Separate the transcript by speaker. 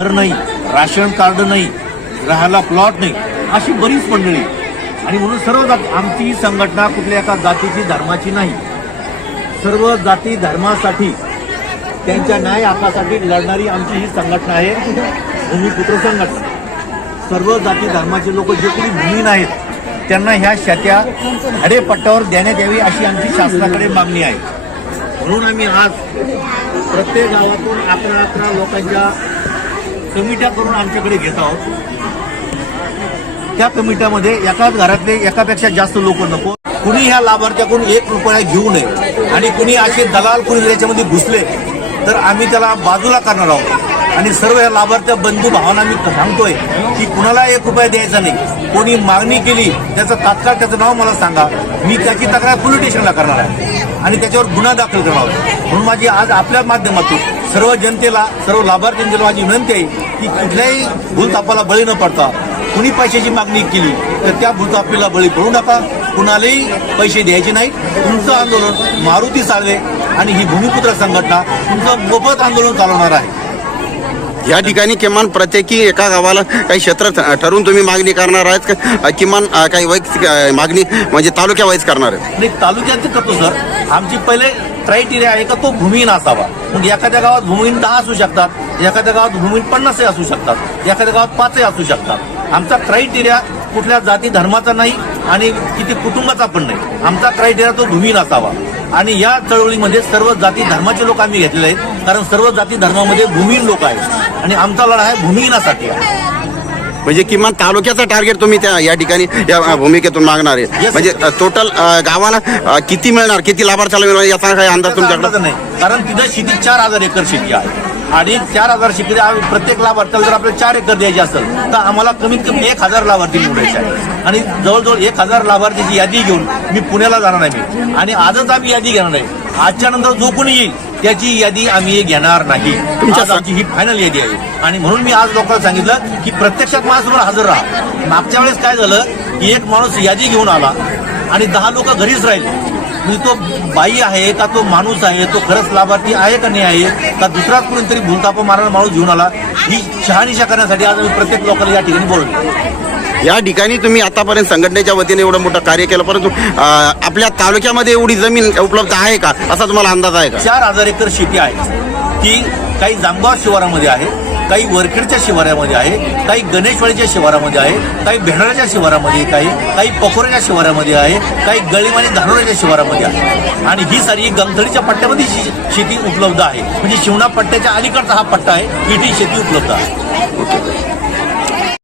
Speaker 1: घर नाही ration card नाही राहायला प्लॉट नाही अशी बरीच मंडळी. आणि म्हणून सर्व आमची ही संघटना कुठल्या एका जातीची धर्माची नाही. सर्व जाती धर्मासाठी त्यांच्या न्याय हक्कासाठी लढणारी आमची ही संघटना आहे. भूमिपुत्र संघटना. सर्व जाती धर्माचे लोक जे कोणी भूमीन आहेत त्यांना ह्या शेत्या हडेपट्ट्यावर देण्यात यावी अशी आमची शासनाकडे मागणी आहे. म्हणून आम्ही आज प्रत्येक गावातून अकरा अकरा लोकांच्या कमिट्या करून आमच्याकडे घेत आहोत. त्या कमिट्यामध्ये एकाच घरातले एकापेक्षा जास्त लोक नको. कुणी ह्या लाभार्थ्याकडून एक रुपया घेऊ नये आणि कुणी असे दलाल कुणी याच्यामध्ये घुसले तर आम्ही त्याला बाजूला करणार आहोत. आणि सर्व या लाभार्थ्या बंधू भावांना मी सांगतोय की कुणाला एक रुपया द्यायचा नाही. कोणी मागणी केली त्याचं तात्काळ त्याचं नाव मला सांगा. मी त्याची तक्रार पोलीस स्टेशनला करणार आहे. आणि त्याच्यावर गुन्हा दाखल करणार आहोत. म्हणून माझी आज आपल्या माध्यमातून सर्व जनतेला सर्व लाभार्थी जनतेला माझी विनंती आहे की कुठल्याही भूलतापाला बळी न पडता कुणी पैशाची मागणी केली तर त्या भूलतापीला बळी पडू नका. कुणालाही पैसे द्यायचे नाही तुमचं आंदोलन मारुती साळवे आणि ही भूमिपुत्र संघटना तुमचं मोफत आंदोलन चालवणार आहे.
Speaker 2: या ठिकाणी किमान प्रत्येकी एका गावाला काही क्षेत्र ठरवून तुम्ही मागणी करणार आहेत का? किमान काही वैयक्तिक मागणी म्हणजे तालुक्या वाईज करणार आहेत?
Speaker 1: नाही तालुक्यात करतो सर. आमची पहिले क्रायटेरिया आहे का तो भूमिहीन असावा. मग एखाद्या गावात भूमिहीन दहा असू शकतात एखाद्या गावात भूमिहीन पन्नासही असू शकतात एखाद्या गावात पाचही असू शकतात. आमचा क्रायटेरिया कुठल्या जाती धर्माचा नाही आणि किती कुटुंबाचा पण नाही. आमचा क्रायटेरिया तो भूमिहीन असावा. आणि या चळवळीमध्ये सर्व जाती धर्माचे लोक आम्ही घेतलेले आहेत कारण सर्व जाती धर्मामध्ये भूमिहीन लोक आहेत. आणि आमचा लढा आहे भूमिहीनासाठी आहे.
Speaker 2: म्हणजे किमान तालुक्याचा टार्गेट तुम्ही त्या या ठिकाणी या भूमिकेतून मागणार आहे. म्हणजे टोटल गावाला किती मिळणार? किती लाभार्थ्याला मिळणार? याचा काही अंदाज तुमच्याकडे?
Speaker 1: नाही. कारण तिथं शेती चार हजार एकर शेती आहे. आणि चार हजार शेती. प्रत्येक लाभार्थ्याला जर आपल्याला चार एकर द्यायची असेल तर आम्हाला कमीत कमी एक हजार लाभार्थी निवडायचे आहे आणि जवळजवळ एक हजार लाभार्थीची यादी घेऊन मी पुण्याला जाणार आहे मी. आणि आजच आम्ही यादी घेणार आहे. आजच्या नंतर जो कोणी येईल त्याची यादी आम्ही घेणार नाही.
Speaker 2: तुमच्या
Speaker 1: आज आमची ही फायनल यादी आहे. आणि म्हणून मी आज लोकांना सांगितलं की प्रत्यक्षात माझ्यासमोर हजर राहा. मागच्या वेळेस काय झालं की एक माणूस यादी घेऊन आला आणि दहा लोक घरीच राहिले. म्हणजे तो बाई आहे का तो माणूस आहे तो खरंच लाभार्थी आहे का नाही आहे का दुसराच कोणीतरी भूलतापा मारणारा माणूस घेऊन आला ही शहानिशा करण्यासाठी आज आम्ही प्रत्येक लोकांना या ठिकाणी बोलतो
Speaker 2: या ठिकाणी तुम्ही आतापर्यंत संघटनेच्या वतीने एवढं मोठं कार्य केलं परंतु आपल्या तालुक्यामध्ये एवढी जमीन उपलब्ध आहे का? असा तुम्हाला अंदाज आहे का?
Speaker 1: चार हजार एकर शेती आहे. ती काही जांबगाव शिवारामध्ये आहे काही वरखेडच्या शिवारामध्ये आहे काही गणेशवाडीच्या शिवारामध्ये आहे काही भेंडाळ्याच्या शिवारामध्ये एक आहे काही पकोऱ्याच्या शिवारामध्ये आहे काही गळीमानी धानोऱ्याच्या शिवारामध्ये आहे. आणि ही सारी गंगथडीच्या पट्ट्यामध्ये शेती उपलब्ध आहे. म्हणजे शिवणा पट्ट्याच्या अलीकडचा हा पट्टा आहे इथे शेती उपलब्ध आहे.